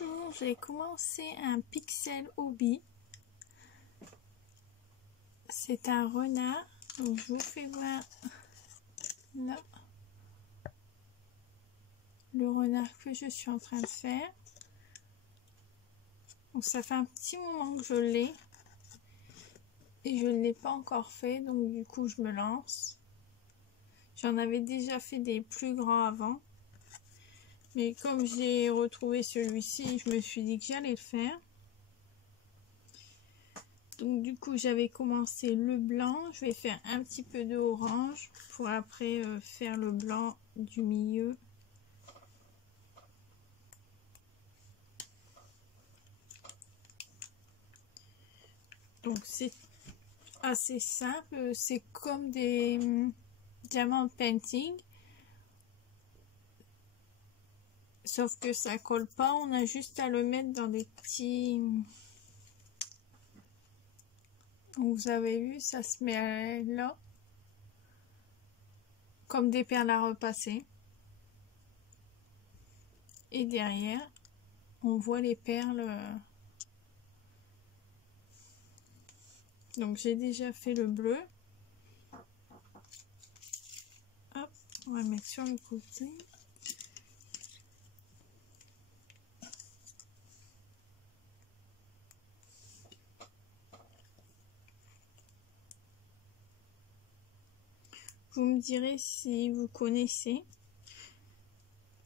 Bonjour, j'ai commencé un pixel hobby. C'est un renard, donc je vous fais voir là le renard que je suis en train de faire. Donc ça fait un petit moment que je l'ai et je ne l'ai pas encore fait, donc du coup je me lance. J'en avais déjà fait des plus grands avant, mais comme j'ai retrouvé celui-ci, je me suis dit que j'allais le faire. Donc du coup j'avais commencé le blanc, je vais faire un petit peu de orange pour après faire le blanc du milieu. Donc c'est assez simple, c'est comme des diamant painting, sauf que ça colle pas, on a juste à le mettre dans des petits... Vous avez vu, ça se met là, comme des perles à repasser. Et derrière, on voit les perles. Donc j'ai déjà fait le bleu. Hop, on va mettre sur le côté. Vous me direz si vous connaissez.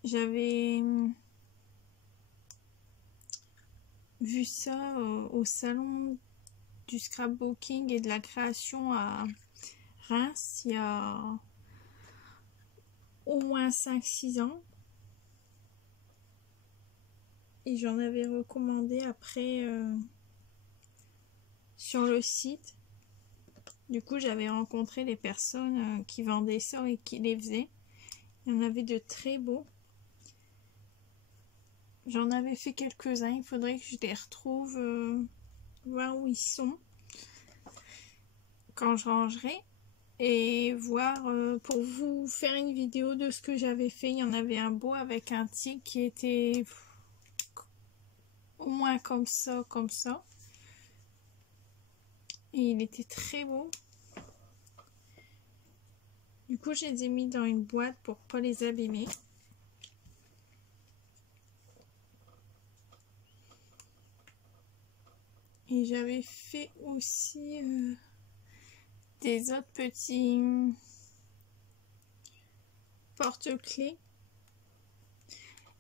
J'avais vu ça au salon du scrapbooking et de la création à Reims il y a au moins 5-6 ans. Et j'en avais recommandé après sur le site. Du coup, j'avais rencontré les personnes qui vendaient ça et qui les faisaient. Il y en avait de très beaux. J'en avais fait quelques-uns. Il faudrait que je les retrouve, voir où ils sont quand je rangerai. Et voir pour vous faire une vidéo de ce que j'avais fait. Il y en avait un beau avec un tigre qui était au moins comme ça, comme ça. Et il était très beau. Du coup, je les ai mis dans une boîte pour pas les abîmer. Et j'avais fait aussi des autres petits porte-clés.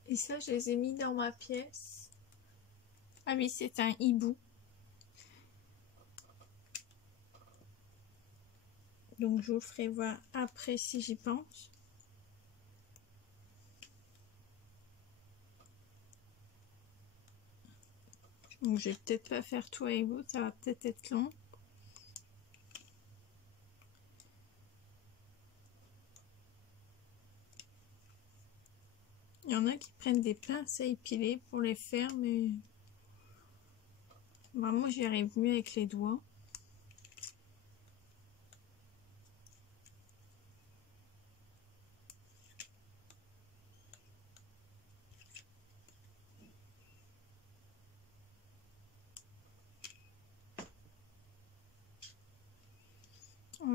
Et ça, je les ai mis dans ma pièce. Ah oui, c'est un hibou. Donc, je vous ferai voir après si j'y pense. Donc, je vais peut-être pas faire tout avec vous, ça va peut-être être long. Il y en a qui prennent des pinces à épiler pour les faire, mais bah, moi j'y arrive mieux avec les doigts.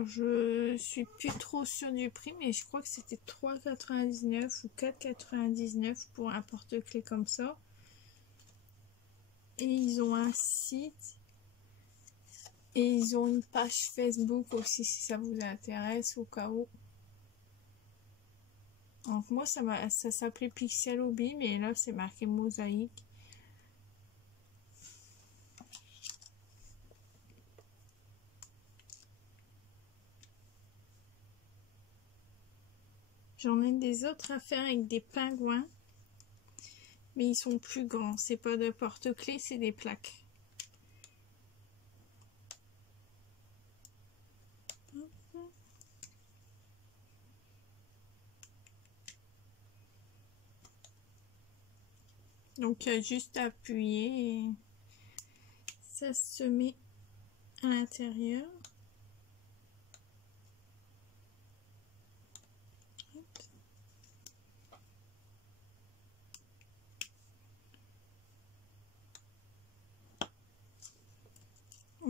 Je suis plus trop sûre du prix, mais je crois que c'était 3,99 ou 4,99 pour un porte-clés comme ça. Et ils ont un site et ils ont une page Facebook aussi si ça vous intéresse au cas où. Donc moi ça s'appelait Pixel Hobby, mais là c'est marqué mosaïque. J'en ai des autres à faire avec des pingouins, mais ils sont plus grands. C'est pas de porte-clés, c'est des plaques. Donc il y a juste à appuyer et ça se met à l'intérieur.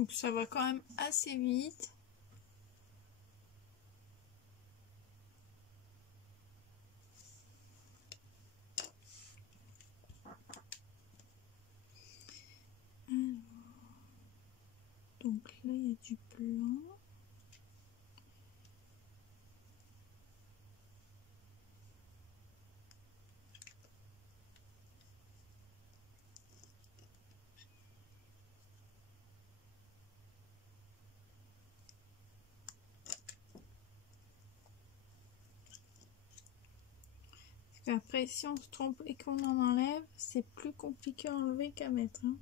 Donc ça va quand même assez vite. Alors, donc là il y a du blanc. Après, si on se trompe et qu'on en enlève, c'est plus compliqué à enlever qu'à mettre. Hein.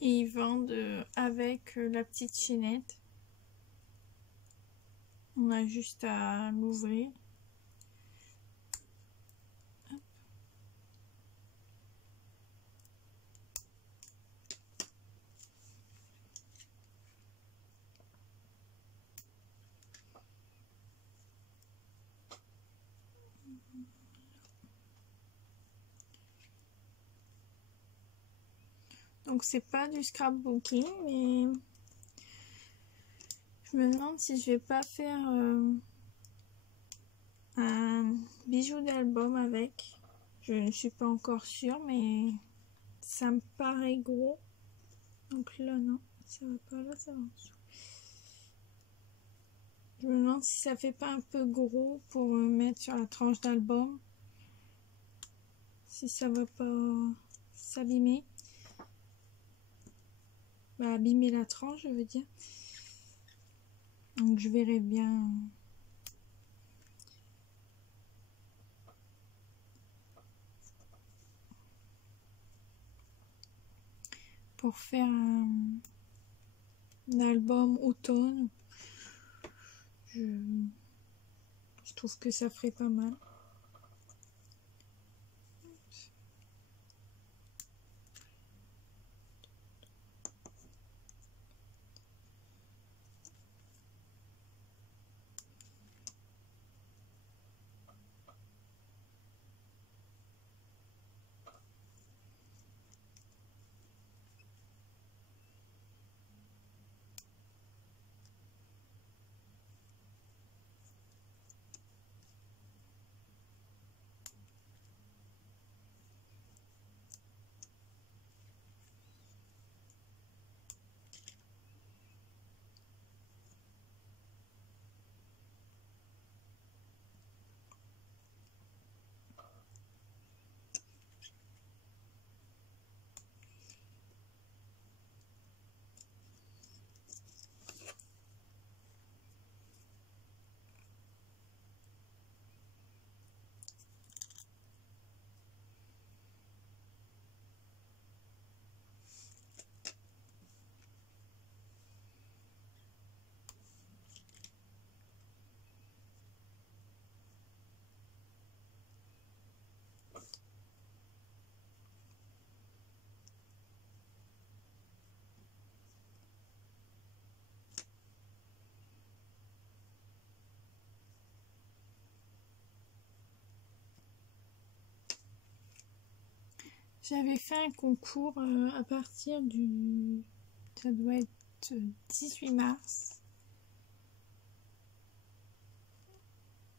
Et ils vendent avec la petite chaînette. On a juste à l'ouvrir. Donc c'est pas du scrapbooking, mais je me demande si je vais pas faire un bijou d'album avec. Je ne suis pas encore sûre, mais ça me paraît gros. Donc là non, ça va pas, là ça va en dessous. Je me demande si ça fait pas un peu gros pour mettre sur la tranche d'album. Si ça va pas s'abîmer. Bah, abîmer la tranche, je veux dire. Donc je verrai bien. Pour faire un album automne, je trouve que ça ferait pas mal. J'avais fait un concours à partir du... Ça doit être 18 mars.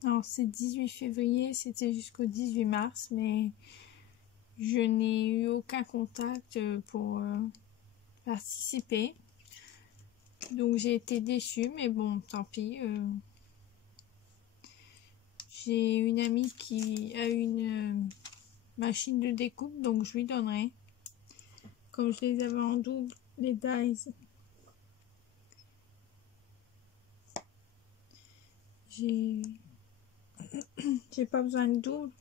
Alors c'est 18 février, c'était jusqu'au 18 mars, mais je n'ai eu aucun contact pour participer. Donc j'ai été déçue, mais bon, tant pis. J'ai une amie qui a une machine de découpe, donc je lui donnerai. Comme je les avais en double, les dies, j'ai pas besoin de double.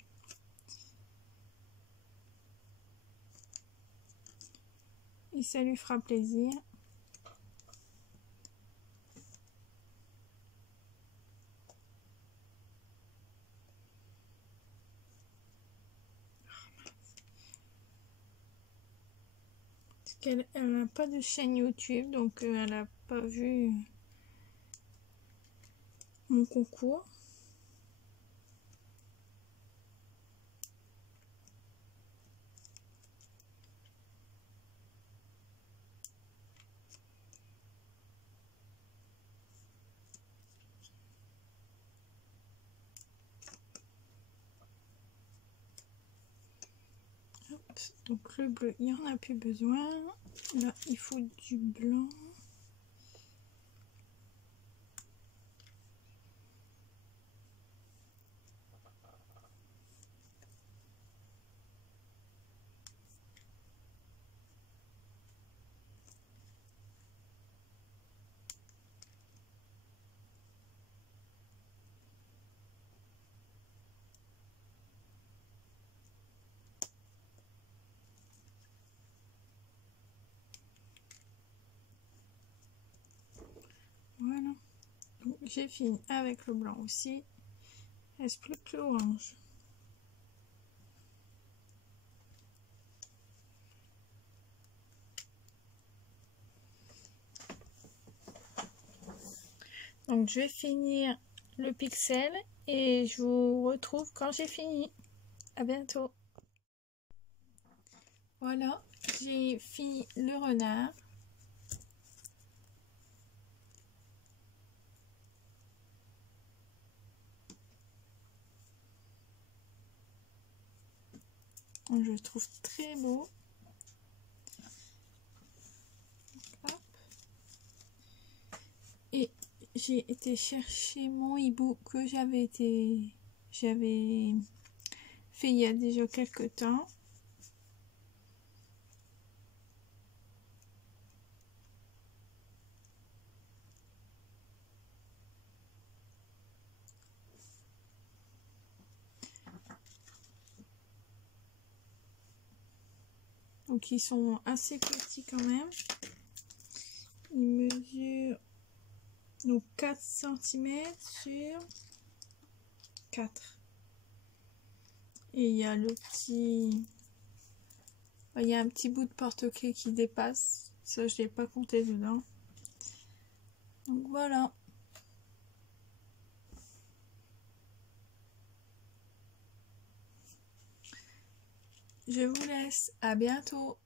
Et ça lui fera plaisir. Parce qu'elle n'a pas de chaîne YouTube, donc elle n'a pas vu mon concours. Donc le bleu, il n'y en a plus besoin. Là, il faut du blanc. Voilà. Donc j'ai fini avec le blanc aussi. Il reste plus que l'orange. Donc je vais finir le pixel et je vous retrouve quand j'ai fini. À bientôt. Voilà, j'ai fini le renard. Je le trouve très beau. Hop. Et j'ai été chercher mon hibou que j'avais fait il y a déjà quelques temps. Donc ils sont assez petits quand même. Ils mesurent donc 4 cm sur 4. Et il y a le petit... Il y a un petit bout de porte-clés qui dépasse. Ça, je l'ai pas compté dedans. Donc voilà. Je vous laisse. À bientôt.